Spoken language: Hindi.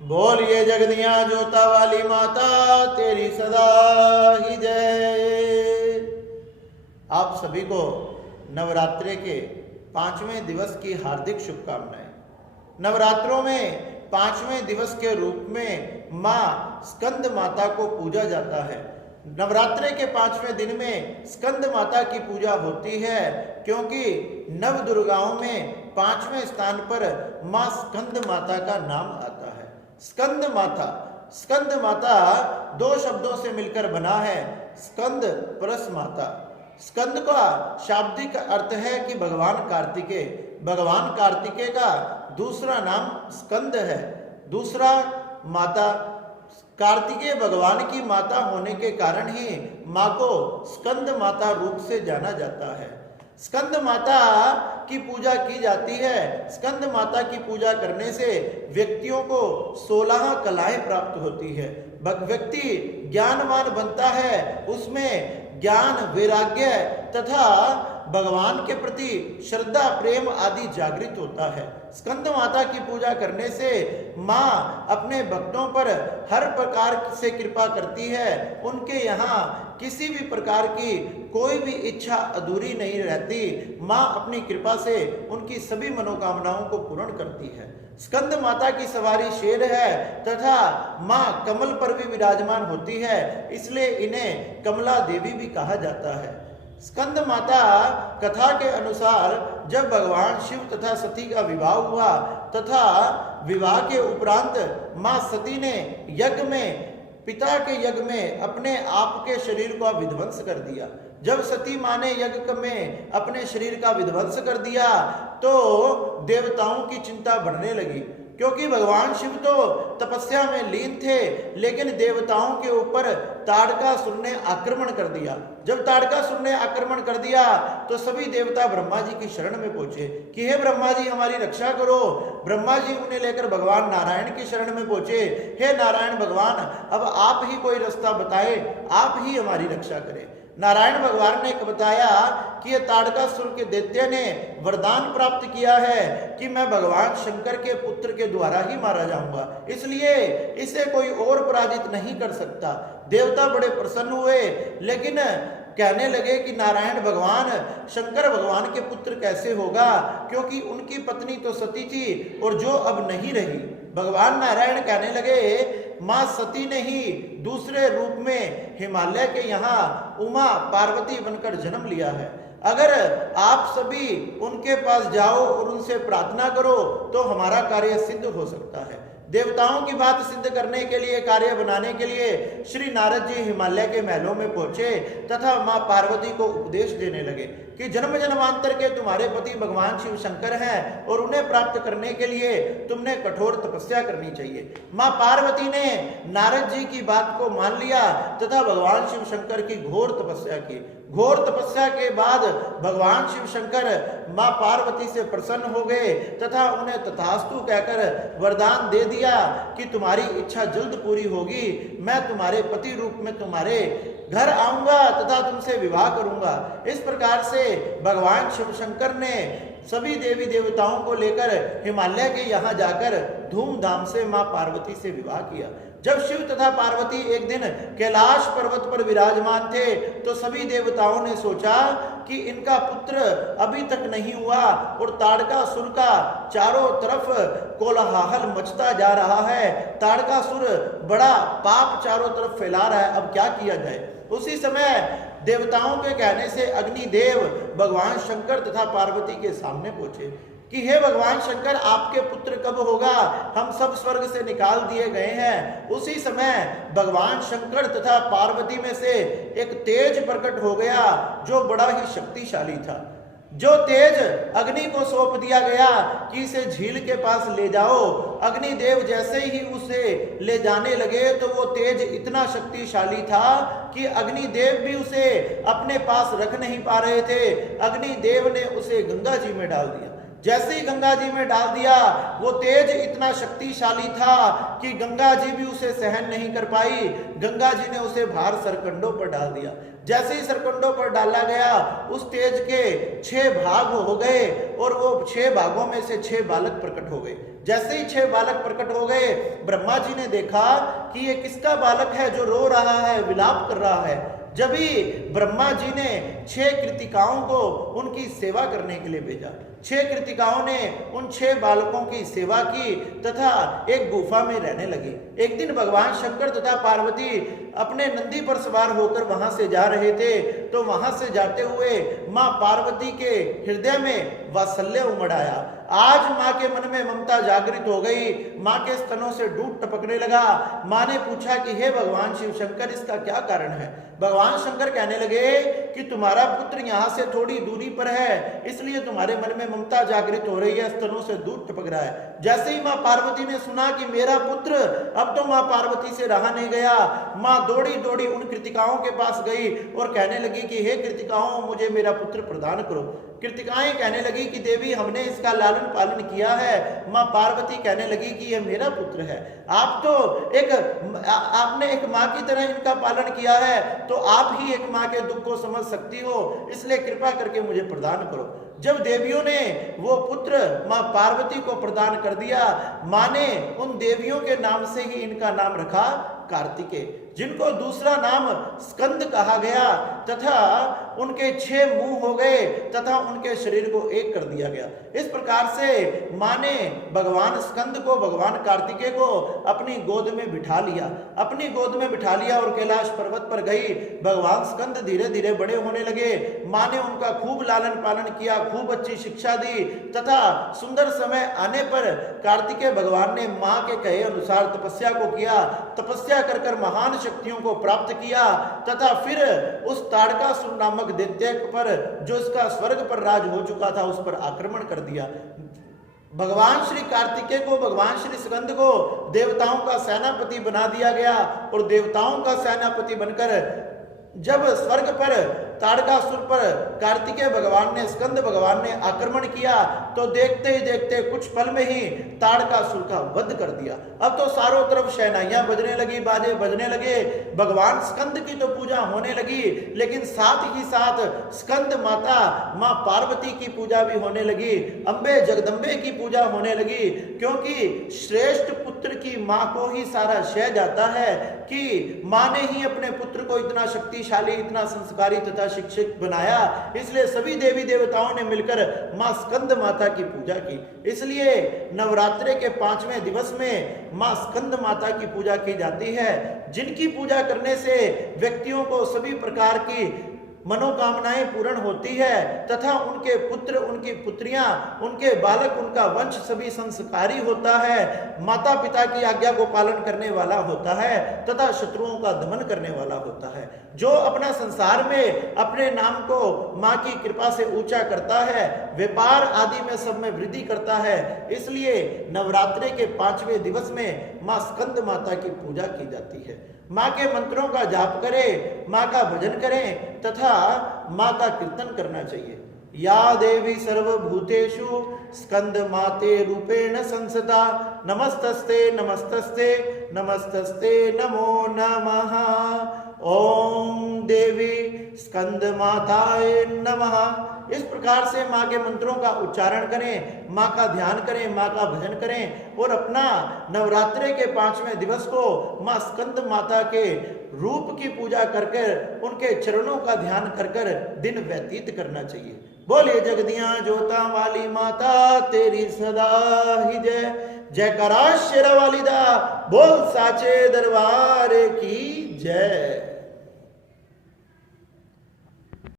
बोलिए जगदियां जोता वाली माता तेरी सदा ही जय। आप सभी को नवरात्रि के 5वें दिवस की हार्दिक शुभकामनाएं। नवरात्रों में 5वें दिवस के रूप में माँ स्कंद माता को पूजा जाता है। नवरात्रि के 5वें दिन में स्कंद माता की पूजा होती है, क्योंकि नव दुर्गाओं में 5वें स्थान पर माँ स्कंद माता का नाम आता है। स्कंद माता दो शब्दों से मिलकर बना है, स्कंद प्लस माता। स्कंद का शाब्दिक अर्थ है कि भगवान कार्तिकेय। भगवान कार्तिकेय का दूसरा नाम स्कंद है। दूसरा माता कार्तिकेय भगवान की माता होने के कारण ही माँ को स्कंद माता रूप से जाना जाता है। स्कंद माता की पूजा की जाती है। स्कंद माता की पूजा करने से व्यक्तियों को 16 कलाएं प्राप्त होती है। व्यक्ति ज्ञानवान बनता है, उसमें ज्ञान, वैराग्य तथा भगवान के प्रति श्रद्धा, प्रेम आदि जागृत होता है। स्कंद माता की पूजा करने से माँ अपने भक्तों पर हर प्रकार से कृपा करती है। उनके यहाँ किसी भी प्रकार की कोई भी इच्छा अधूरी नहीं रहती। माँ अपनी कृपा से उनकी सभी मनोकामनाओं को पूर्ण करती है। स्कंद माता की सवारी शेर है तथा माँ कमल पर भी विराजमान होती है, इसलिए इन्हें कमला देवी भी कहा जाता है। स्कंद माता कथा के अनुसार जब भगवान शिव तथा सती का विवाह हुआ तथा विवाह के उपरांत माँ सती ने यज्ञ में, पिता के यज्ञ में अपने आप के शरीर को विध्वंस कर दिया। जब सती माँ ने यज्ञ में अपने शरीर का विध्वंस कर दिया तो देवताओं की चिंता बढ़ने लगी, क्योंकि भगवान शिव तो तपस्या में लीन थे, लेकिन देवताओं के ऊपर ताड़कासुर ने आक्रमण कर दिया। जब ताड़कासुर ने आक्रमण कर दिया तो सभी देवता ब्रह्मा जी की शरण में पहुंचे कि हे ब्रह्मा जी हमारी रक्षा करो। ब्रह्मा जी उन्हें लेकर भगवान नारायण की शरण में पहुंचे। हे नारायण भगवान, अब आप ही कोई रास्ता बताए, आप ही हमारी रक्षा करें। नारायण भगवान ने बताया कि ये ताड़कासुर के दैत्य ने वरदान प्राप्त किया है कि मैं भगवान शंकर के पुत्र के द्वारा ही मारा जाऊंगा, इसलिए इसे कोई और पराजित नहीं कर सकता। देवता बड़े प्रसन्न हुए, लेकिन कहने लगे कि नारायण भगवान शंकर भगवान के पुत्र कैसे होगा, क्योंकि उनकी पत्नी तो सती थी और जो अब नहीं रही। भगवान नारायण कहने लगे माँ सती ने ही दूसरे रूप में हिमालय के यहाँ उमा पार्वती बनकर जन्म लिया है। अगर आप सभी उनके पास जाओ और उनसे प्रार्थना करो तो हमारा कार्य सिद्ध हो सकता है। देवताओं की बात सिद्ध करने के लिए, कार्य बनाने के लिए श्री नारद जी हिमालय के महलों में पहुंचे तथा माँ पार्वती को उपदेश देने लगे कि जन्म जन्मांतर के तुम्हारे पति भगवान शिव शंकर हैं और उन्हें प्राप्त करने के लिए तुमने कठोर तपस्या करनी चाहिए। माँ पार्वती ने नारद जी की बात को मान लिया तथा भगवान शिव शंकर की घोर तपस्या की। घोर तपस्या के बाद भगवान शिव शंकर माँ पार्वती से प्रसन्न हो गए तथा उन्हें तथास्तु कहकर वरदान दे दिया कि तुम्हारी इच्छा जल्द पूरी होगी। मैं तुम्हारे पति रूप में तुम्हारे घर आऊंगा तथा तुमसे विवाह करूंगा। इस प्रकार से भगवान शिव शंकर ने सभी देवी देवताओं को लेकर हिमालय के यहाँ जाकर धूमधाम से माँ पार्वती से विवाह किया। जब शिव तथा पार्वती एक दिन कैलाश पर्वत पर विराजमान थे तो सभी देवताओं ने सोचा कि इनका पुत्र अभी तक नहीं हुआ और ताड़कासुर का चारों तरफ कोलाहल मचता जा रहा है। ताड़कासुर बड़ा पाप चारों तरफ फैला रहा है, अब क्या किया जाए। उसी समय देवताओं के कहने से अग्निदेव भगवान शंकर तथा पार्वती के सामने पहुंचे कि हे भगवान शंकर, आपके पुत्र कब होगा, हम सब स्वर्ग से निकाल दिए गए हैं। उसी समय भगवान शंकर तथा पार्वती में से एक तेज प्रकट हो गया जो बड़ा ही शक्तिशाली था। जो तेज अग्नि को सौंप दिया गया कि इसे झील के पास ले जाओ। अग्निदेव जैसे ही उसे ले जाने लगे तो वो तेज इतना शक्तिशाली था कि अग्निदेव भी उसे अपने पास रख नहीं पा रहे थे। अग्निदेव ने उसे गंगा जी में डाल दिया। जैसे ही गंगा जी में डाल दिया, वो तेज इतना शक्तिशाली था कि गंगा जी भी उसे सहन नहीं कर पाई। गंगा जी ने उसे बाहर सरकंडों पर डाल दिया। जैसे ही सरकंडों पर डाला गया, उस तेज के 6 भाग हो गए और वो 6 भागों में से 6 बालक प्रकट हो गए। जैसे ही 6 बालक प्रकट हो गए, ब्रह्मा जी ने देखा कि ये किसका बालक है जो रो रहा है, विलाप कर रहा है। जब ही ब्रह्मा जी ने 6 कृतिकाओं को उनकी सेवा करने के लिए भेजा। 6 कृतिकाओं ने उन 6 बालकों की सेवा की तथा एक गुफा में रहने लगी। एक दिन भगवान शंकर तथा पार्वती अपने नंदी पर सवार होकर वहां से जा रहे थे, तो वहां से जाते हुए मां पार्वती के हृदय में वात्सल्य उमड़ आया। आज मां के मन में ममता जागृत हो गई, मां के स्तनों से दूध टपकने लगा। मां ने पूछा कि हे भगवान शिव शंकर, इसका क्या कारण है? भगवान शंकर कहने लगे कि तुम्हारा पुत्र यहाँ से थोड़ी दूरी पर है, इसलिए तुम्हारे मन में ममता जागृत हो रही है, स्तनों से दूध टपक रहा है। जैसे ही मां पार्वती ने सुना कि मेरा पुत्र, अब तो मां पार्वती से रहा नहीं गया। मां दौड़ी दौड़ी उन कृतिकाओं के पास गई और कहने लगी कि हे कृतिकाओं, मुझे मेरा पुत्र प्रदान करो। कृतिकाएं कहने लगी कि देवी, हमने इसका लालन पालन किया है। मां पार्वती कहने लगी कि यह मेरा पुत्र है, आप तो आपने एक मां की तरह इनका पालन किया है, तो आप ही एक मां के दुख को समझ सकती हो, इसलिए कृपा करके मुझे प्रदान करो। जब देवियों ने वो पुत्र मां पार्वती को प्रदान कर दिया, मां ने उन देवियों के नाम से ही इनका नाम रखा कार्तिकेय, जिनको दूसरा नाम स्कंद कहा गया, तथा उनके 6 मुंह हो गए तथा उनके शरीर को एक कर दिया गया। इस प्रकार से मां ने भगवान स्कंद को, भगवान कार्तिकेय को अपनी गोद में बिठा लिया, अपनी गोद में बिठा लिया और कैलाश पर्वत पर गई। भगवान स्कंद धीरे धीरे बड़े होने लगे। मां ने उनका खूब लालन पालन किया, खूब अच्छी शिक्षा दी, तथा सुंदर समय आने पर कार्तिकेय भगवान ने मां के कहे अनुसार तपस्या को किया। तपस्या कर कर महान शक्तियों को प्राप्त किया, तथा फिर उस ताड़कासुर नामक दैत्य पर, जो इसका स्वर्ग पर राज हो चुका था, उस पर आक्रमण कर दिया। भगवान श्री कार्तिकेय को, भगवान श्री स्कंद को देवताओं का सेनापति बना दिया गया, और देवताओं का सेनापति बनकर जब स्वर्ग पर ताड़कासुर पर कार्तिकेय भगवान ने, स्कंद भगवान ने आक्रमण किया, तो देखते ही देखते कुछ पल में ही ताड़कासुर का वध कर दिया। अब तो चारों तरफ शहनाइयां बजने लगी, बाजे बजने लगे, भगवान स्कंद की तो पूजा होने लगी, लेकिन साथ ही साथ स्कंद माता मां पार्वती की पूजा भी होने लगी, अम्बे जगदम्बे की पूजा होने लगी, क्योंकि श्रेष्ठ पुत्र की मां को ही सारा श्रेय जाता है कि मां ने ही अपने पुत्र को इतना शक्तिशाली, इतना संस्कारी तथा शिक्षित बनाया। इसलिए सभी देवी देवताओं ने मिलकर मां स्कंद माता की पूजा की। इसलिए नवरात्रि के 5वें दिवस में मां स्कंद माता की पूजा की जाती है, जिनकी पूजा करने से व्यक्तियों को सभी प्रकार की मनोकामनाएं पूर्ण होती है, तथा उनके पुत्र, उनकी पुत्रियां, उनके बालक, उनका वंश सभी संस्कारी होता है, माता पिता की आज्ञा को पालन करने वाला होता है, तथा शत्रुओं का दमन करने वाला होता है। जो अपना संसार में अपने नाम को मां की कृपा से ऊंचा करता है, व्यापार आदि में सब में वृद्धि करता है। इसलिए नवरात्रि के 5वें दिवस में मां स्कंद माता की पूजा की जाती है। मां के मंत्रों का जाप करें, मां का भजन करें, तथा मां का कीर्तन करना चाहिए। या देवी सर्वभूतेषु स्कंद माते रूपेण संसता, नमस्तस्ते नमस्तस्ते नमस्तस्ते नमो नमः। ओम देवी स्कंद माताय नमः। इस प्रकार से मां के मंत्रों का उच्चारण करें, मां का ध्यान करें, मां का भजन करें, और अपना नवरात्रि के 5वें दिवस को मां स्कंद माता के रूप की पूजा कर कर, उनके चरणों का ध्यान कर कर दिन व्यतीत करना चाहिए। बोलिए जगदियां जोता वाली माता तेरी सदा ही जय। जयकारा शेरा वाली दा, बोल साचे दरबार की जय।